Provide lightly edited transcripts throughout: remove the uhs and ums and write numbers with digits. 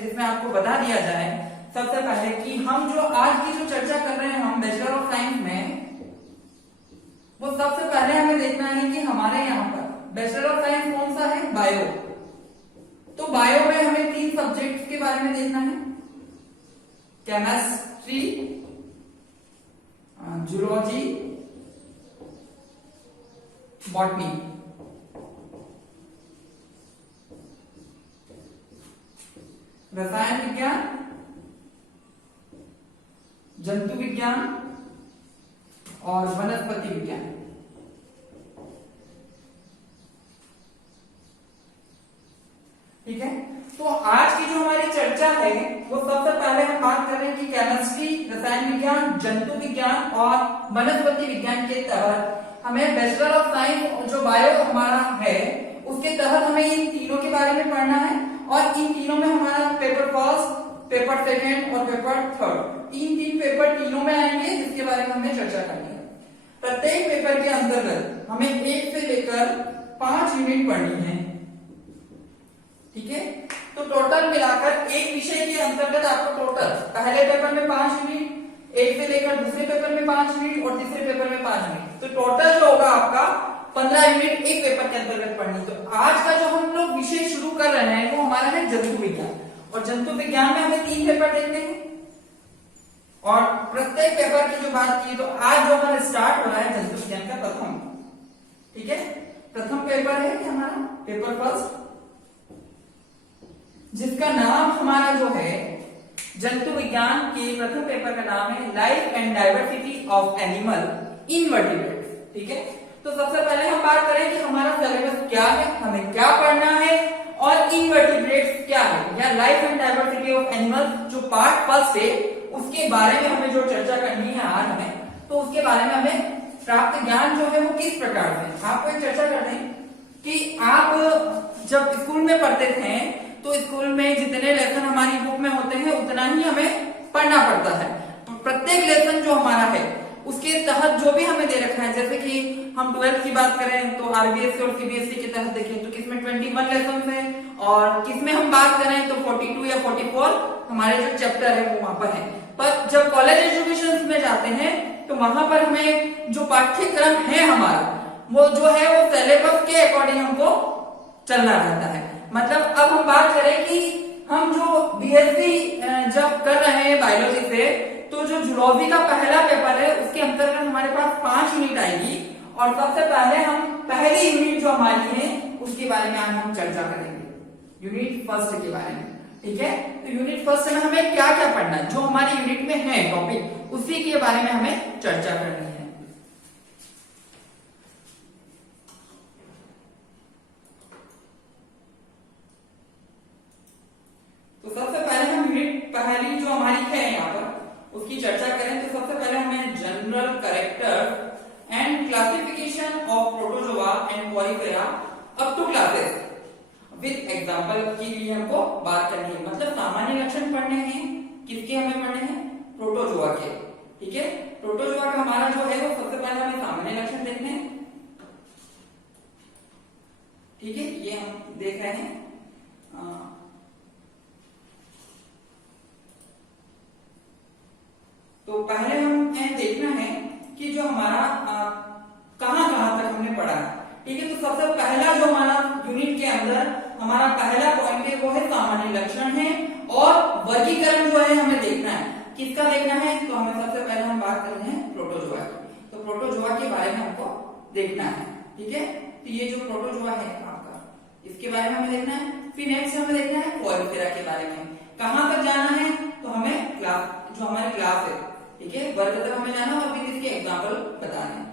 जिसमें आपको बता दिया जाए सबसे पहले कि हम जो आज की जो चर्चा कर रहे हैं हम बैचलर ऑफ साइंस में, वो सबसे पहले हमें देखना है कि हमारे यहाँ पर बैचलर ऑफ साइंस कौन सा है, बायो। तो बायो में हमें 3 सब्जेक्ट्स के बारे में देखना है, केमिस्ट्री, जूलॉजी, बॉटनी। रसायन विज्ञान, जंतु विज्ञान और वनस्पति विज्ञान। ठीक है, तो आज की जो हमारी चर्चा है वो सबसे पहले हम बात कर रहे हैं कि केमिस्ट्री, रसायन विज्ञान, जंतु विज्ञान और वनस्पति विज्ञान के तहत हमें बैचलर ऑफ साइंस जो बायो हमारा है उसके तहत हमें इन तीनों के बारे में पढ़ना है। और इन तीनों में हमारा पेपर फर्स्ट, पेपर सेकेंड और पेपर थर्ड, तीन पेपर तीनों में आएंगे जिसके बारे में हमें चर्चा करनी है। प्रत्येक पेपर के अंतर्गत हमें 1 से लेकर 5 यूनिट पढ़नी है। ठीक है, तो टोटल मिलाकर एक विषय के अंतर्गत आपको टोटल पहले पेपर में 5 यूनिट, 1 से लेकर दूसरे पेपर में 5 यूनिट और तीसरे पेपर में 5 यूनिट, तो टोटल जो होगा आपका 15 यूनिट एक पेपर के अंतर्गत पढ़नी। तो आज का जो हम लोग विषय शुरू कर रहे हैं वो हमारा है जंतु विज्ञान, और जंतु विज्ञान में हमें 3 पेपर देखने हैं और प्रत्येक पेपर की जो बात की तो आज जो हमारा स्टार्ट हो रहा है जंतु विज्ञान का प्रथम। ठीक है, प्रथम पेपर है हमारा पेपर फर्स्ट, जिसका नाम हमारा जो है जंतु विज्ञान के प्रथम पेपर का नाम है life and diversity of animal invertebrates. ठीक है, तो सबसे पहले हम बात करें कि हमारा सिलेबस क्या है, हमें क्या पढ़ना है और इनवर्टिब्रेट्स क्या है, या life and diversity of animal जो पार्ट फर्स्ट है उसके बारे में हमें जो चर्चा करनी है आज हमें, तो उसके बारे में हमें प्राप्त ज्ञान जो है वो किस प्रकार से। आपको एक चर्चा करते हैं कि आप जब स्कूल में पढ़ते थे तो स्कूल में जितने लेसन हमारी बुक में होते हैं उतना ही हमें पढ़ना पड़ता है। प्रत्येक लेसन जो हमारा है उसके तहत जो भी हमें दे रखा है, जैसे कि हम 12th की बात करें तो आरबीएसई और सीबीएसई के तहत देखें तो किसमें 21 लेसन है और किसमें हम बात करें तो 42 या 44 हमारे जो चैप्टर है वो वहां पर है। पर जब कॉलेज एजुकेशन में जाते हैं तो वहां पर हमें जो पाठ्यक्रम है हमारा वो जो है वो सिलेबस के अकॉर्डिंग हमको चलना रहता है। मतलब अब हम बात करें कि हम जो बीएससी जब कर रहे हैं बायोलॉजी से, तो जो जूलॉजी का पहला पेपर है उसके अंतर्गत हमारे पास 5 यूनिट आएगी और सबसे पहले हम पहली यूनिट जो हमारी है उसके बारे में आज हम चर्चा करेंगे, यूनिट फर्स्ट के बारे में। ठीक है, तो यूनिट फर्स्ट में हमें क्या क्या पढ़ना है, जो हमारी यूनिट में है टॉपिक उसी के बारे में हमें चर्चा करनी है। तो सबसे पहले हम यूनिट पहली जो हमारी है यहाँ पर उसकी चर्चा करें तो सबसे पहले हमें general character and classification of protozoa and porifera up to classes with example के लिए हमको बात करनी है। मतलब सामान्य लक्षण पढ़ने हैं, किसके हमें पढ़ने हैं, प्रोटोजोआ के। ठीक है, प्रोटोजोआ का हमारा जो है वो सबसे पहले हमें सामान्य लक्षण देखने हैं। ठीक है, ये हम देख रहे हैं। तो पहले हमें देखना है कि जो हमारा कहां तक हमने पढ़ा है। ठीक है, तो सबसे पहला जो हमारा यूनिट के अंदर हमारा पहला पॉइंट है वो है सामान्य लक्षण है और वर्गीकरण जो है हमें देखना है। किसका देखना है, तो हमें सबसे पहले हम बात कर रहे हैं प्रोटोजोआ की, तो प्रोटोजोआ के बारे में हमको देखना है। ठीक है, तो ये जो प्रोटोजोआ है आपका इसके बारे में हमें देखना है। फिर नेक्स्ट हमें देखना है पॉलीफेरा के बारे में, कहां तक जाना है, तो हमें क्लास जो हमारी क्लास है, ठीक है, वर्ग तक हमें जाना और फिर इसके एग्जांपल बताने हैं।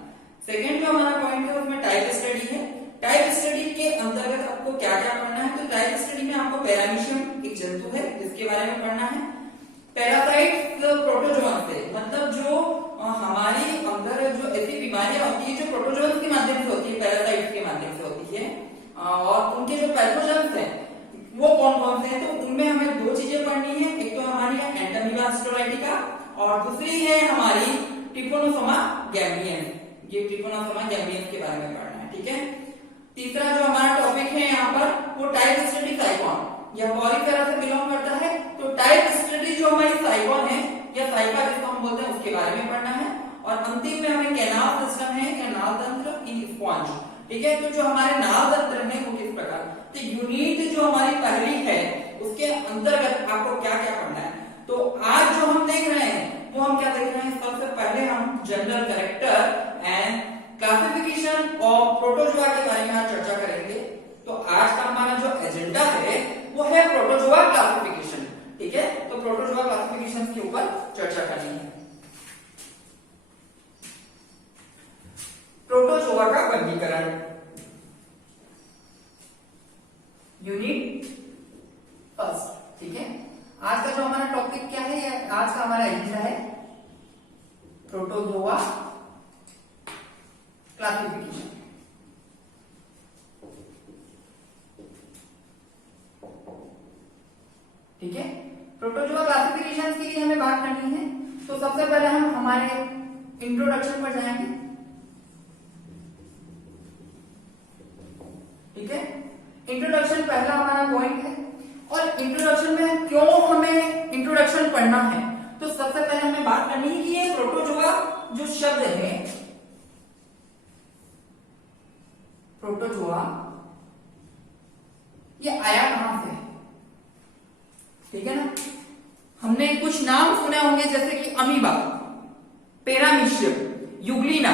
सेकंड जो हमारा पॉइंट है उसमें टाइप स्टडी है। टाइप स्टडी के अंतर्गत आपको क्या क्या पढ़ना है, तो टाइप स्टडी में आपको पैरामीशियम एक जंतु है जिसके बारे में पढ़ना है। पैरासाइट्स प्रोटोजोआ से, मतलब जो हमारी अंदर जो ऐसी बीमारियां होती है जो प्रोटोजोआ के माध्यम से होती है, पैरासाइट्स के माध्यम से होती है, और उनके जो पैथोजेंस हैं वो कौन कौन से हैं, तो उनमें हमें 2 चीजें पढ़नी है। एक तो हमारी है एंटामीबा हिस्टोलाइटिका और दूसरी है हमारी ट्रिपोनोसोमा गैम्बियंस। ये ट्रिपोनोसोमा गैम्बियंस के बारे में पढ़ना है। ठीक है, तीसरा जो हमारा टॉपिक है यहाँ पर वो टाइप स्टडी साइक्लोन, यह पॉलीफेरा से बिलोंग करता है और अंतिम में हमें कैनाल सिस्टम है, कैनाल तंत्र इन स्पॉन्ज। ठीक है, तो जो हमारे नाल तंत्र है वो किस प्रकार, तो यूनिट जो हमारी पहली है उसके अंतर्गत आपको क्या क्या पढ़ना है। तो आज जो हम देख रहे हैं वो हम क्या देख रहे हैं, सबसे पहले हम general character and classification of protozoa के बारे में आज चर्चा करेंगे। तो आज का हमारा जो एजेंडा है वो है प्रोटोजोआ क्लासिफिकेशन। ठीक है, तो प्रोटोजोआ क्लासिफिकेशन के ऊपर चर्चा करनी है। प्रोटोजोआ का वर्गीकरण, यूनिट फर्स्ट। ठीक है, आज का जो हमारा टॉपिक क्या है, आज का हमारा एजेंडा है प्रोटोजोआ क्लासिफिकेशन। ठीक है, प्रोटोजोआ क्लासिफिकेशन के लिए हमें बात करनी है। तो सबसे पहले हम हमारे इंट्रोडक्शन पर जाएंगे। ठीक है, इंट्रोडक्शन पहला हमारा पॉइंट है। और इंट्रोडक्शन में क्यों हमें इंट्रोडक्शन पढ़ना है, तो सबसे पहले हमें बात करनी है कि ये प्रोटोजोआ जो शब्द है, प्रोटोजोआ ये आया कहां से। ठीक है ना, हमने कुछ नाम सुने होंगे जैसे कि अमीबा, पैरामीशियम, यूग्लिना,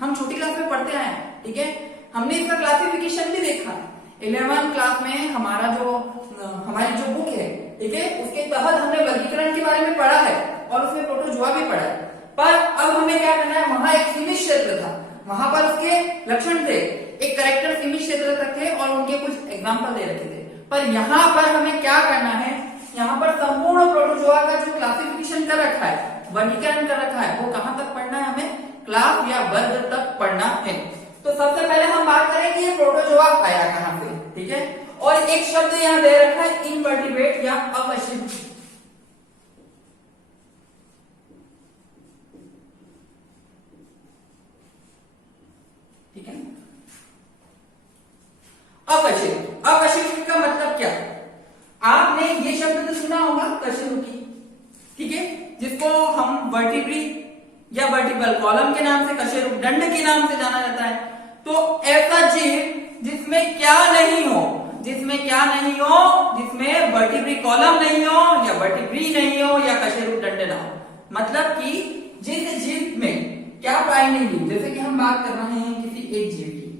हम छोटी क्लास में पढ़ते आए हैं। ठीक है, हमने इसका क्लासिफिकेशन भी देखा है 11th क्लास में। हमारी जो बुक है, ठीक है, उसके तहत हमने वर्गीकरण के बारे में पढ़ा है और उसमें प्रोटोजोआ भी पढ़ा है। पर अब हमें क्या करना है, वहां एक सीमित क्षेत्र था, वहां पर उसके लक्षण थे, एक कैरेक्टर सीमित क्षेत्र तक थे और उनके कुछ एग्जाम्पल दे रखे थे। पर यहाँ पर हमें क्या करना है, यहाँ पर संपूर्ण प्रोटोजोआ का जो क्लासिफिकेशन कर रखा है, वर्गीकरण कर रखा है, वो कहां तक पढ़ना है, हमें क्लास या वर्ग तक पढ़ना है। तो सबसे पहले हम बात करें कि ये प्रोटोजोआ आया कहां से। ठीक है, और एक शब्द यहां दे रखा है इनवर्टिब्रेट या अवशिष्ट। ठीक है, अवशिष्ट, अवशिष्ट का मतलब क्या, आपने ये शब्द तो सुना होगा कशेरुकी। ठीक है, जिसको हम वर्टिब्री या वर्टिब्रल कॉलम के नाम से, कशेरुकदंड के नाम से जाना जाता है। तो ऐसा जीव जिसमें क्या नहीं हो, जिसमें क्या नहीं हो, जिसमें वर्टिब्री कॉलम नहीं हो या वर्टिब्री नहीं हो या कशेरुकदंड ना हो, मतलब कि जिस जीव में क्या पाए नहीं हो। जैसे कि हम बात कर रहे हैं किसी एक जीव की,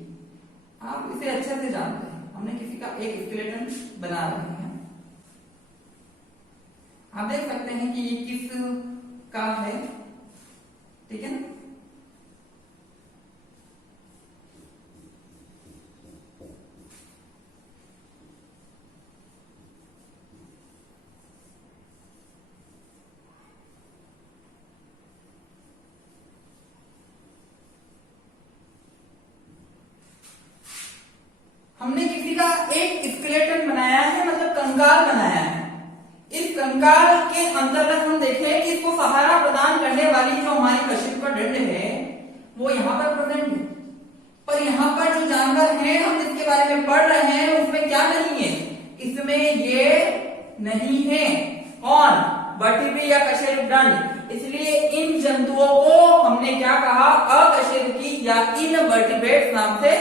आप इसे अच्छे से जानते हैं, हमने किसी का एक स्केलेटन बना रहे हैं, आप देख सकते हैं कि ये किस का है। ठीक है ना, हमने किसी का एक स्केलेटन बनाया है, मतलब कंकाल बनाया है। इस कंकाल के अंतर्गत हम देखें कि इसको सहारा प्रदान करने वाली जो हमारी कशेरुकदंड है वो यहाँ पर प्रेजेंट है। पर यहाँ पर जो जानवर है हम जिसके बारे में पढ़ रहे हैं उसमें क्या नहीं है, इसमें ये नहीं है। कौन, वर्टिब्री या कशेरुकदंड। इसलिए इन जंतुओं को हमने क्या कहा, अकशेरुकी या इनवर्टिब्रेट्स नाम से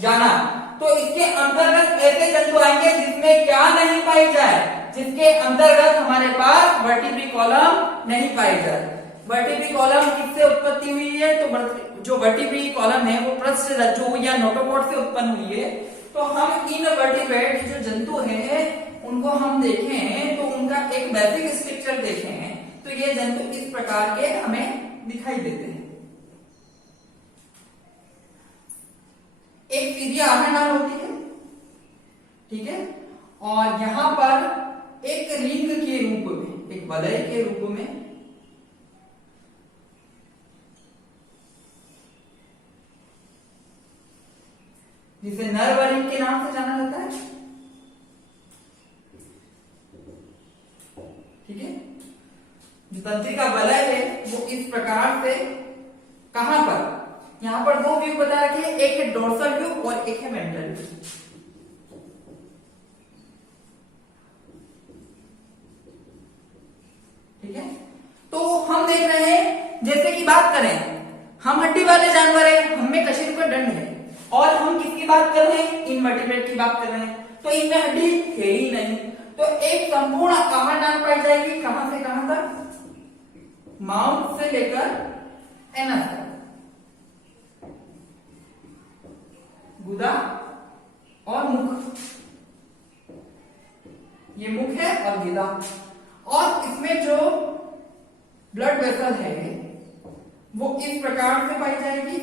जाना। तो इसके अंतर्गत ऐसे जंतु आएंगे जिसमें क्या नहीं पाई जाए, जिसके अंतर्गत हमारे पास वर्टिब्री कॉलम नहीं पाई जाए। वर्टिब्री कॉलम किससे उत्पत्ति हुई है, तो जो वर्टिब्री कॉलम है वो पृष्ठ रज्जु या नोटोकॉर्ड से उत्पन्न हुई है। तो हम इनवर्टिब्रेट जो जंतु है उनको हम देखें तो उनका एक बेसिक स्ट्रक्चर देखें तो ये जंतु इस प्रकार के हमें दिखाई देते हैं। एक सीधी आहारनाल होती है, ठीक है, और यहां पर एक रिंग के रूप में, एक वलय के रूप में जिसे नरवरिंग के नाम से जाना जाता है। ठीक है, जो तंत्रिका वलय है वो इस प्रकार से, कहां पर, यहां पर दो व्यू बता रखे, एक है डोर्सल व्यू और एक है वेंट्रल व्यू। ठीक है, तो हम देख रहे हैं, जैसे कि बात करें हम हड्डी वाले जानवर हैं, हमें कशेरुक का दंड है, और हम किसकी बात कर रहे हैं, इनवर्टिब्रेट की बात कर रहे हैं, तो इनमें हड्डी है ही नहीं। तो एक संपूर्ण कहां नाक पाई जाएगी, कहां से कहां तक, माउथ से लेकर एनस तक, गुदा और मुख, ये मुख है और गिदा, और इसमें जो ब्लड वेसल है वो इस प्रकार से पाई जाएगी।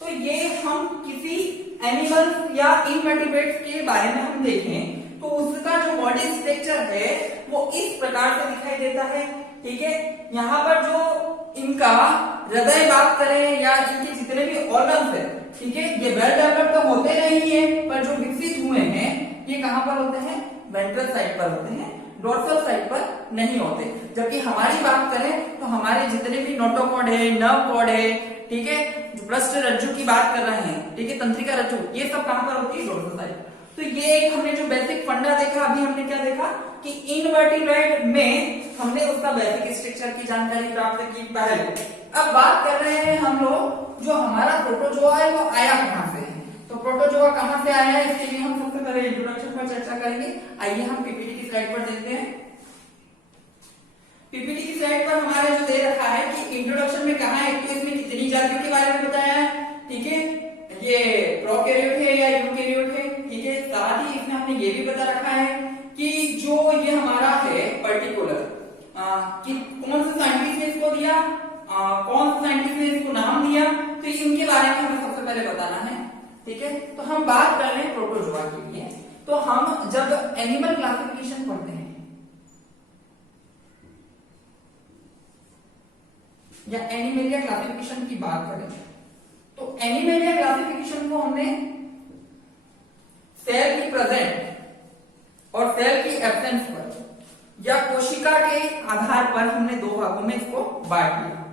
तो ये हम किसी एनिमल्स या इनवर्टिब्रेट्स के बारे में हम देखें तो उसका जो बॉडी स्ट्रक्चर है वो इस प्रकार से दिखाई देता है। ठीक है, यहाँ पर जो इनका हृदय बात करें या इनके जितने भी ऑर्गन्स है, ठीक है, ये वेल डेवलप्ड तो होते नहीं है, पर जो विकसित हुए हैं ये कहां पर होते हैं, वेंट्रल साइड पर होते हैं, डोर्सल साइड पर नहीं होते। जबकि हमारी बात करें तो हमारे जितने भी नोटोकॉर्ड है, नर्व कॉर्ड है, ठीक है, जो पृष्ठ रज्जु की बात कर रहे हैं, ठीक है, तंत्रिका रज्जु, ये सब कहां पर होती है, डोर्सल साइड। तो ये एक हमने जो बेसिक फंडा देखा, अभी हमने क्या देखा कि इनवर्टिब्रेट में हमने उसका बेसिक स्ट्रक्चर की जानकारी प्राप्त की पहले। अब बात कर रहे हैं हम लोग जो हमारा प्रोटोजोआ है वो आया कहां से है। तो प्रोटोजोआ कहां से आया है, इसके लिए हम सबसे पहले इंट्रोडक्शन पर चर्चा करेंगे। आइए हम पीपीटी की स्लाइड पर देखते हैं। पीपीटी की स्लाइड पर हमारे जो दे रखा है कि इंट्रोडक्शन में कहा है कि इसमें कितनी जातियों के बारे में बताया है, ठीक है, ये प्रोकैरियोट है या यूकैरियोट है, ठीक है। साथ ही इसमें हमने ये भी बता रखा है कि जो ये हमारा है पर्टिकुलर कि कौन से साइंटिस्ट ने इसको दिया, कौन से साइंटिस्ट ने इसको नाम दिया, तो इनके बारे में हमें सबसे पहले बताना है। ठीक है, तो हम बात कर रहे हैं प्रोटोजोआ के लिए। तो हम जब एनिमल क्लासिफिकेशन पढ़ते हैं या एनिमेलिया क्लासिफिकेशन की बात करें तो एनिमेलिया क्लासिफिकेशन को हमने सेल की प्रेजेंट और सेल की एब्सेंस पर या कोशिका के आधार पर हमने दो भागों में इसको बांट दिया।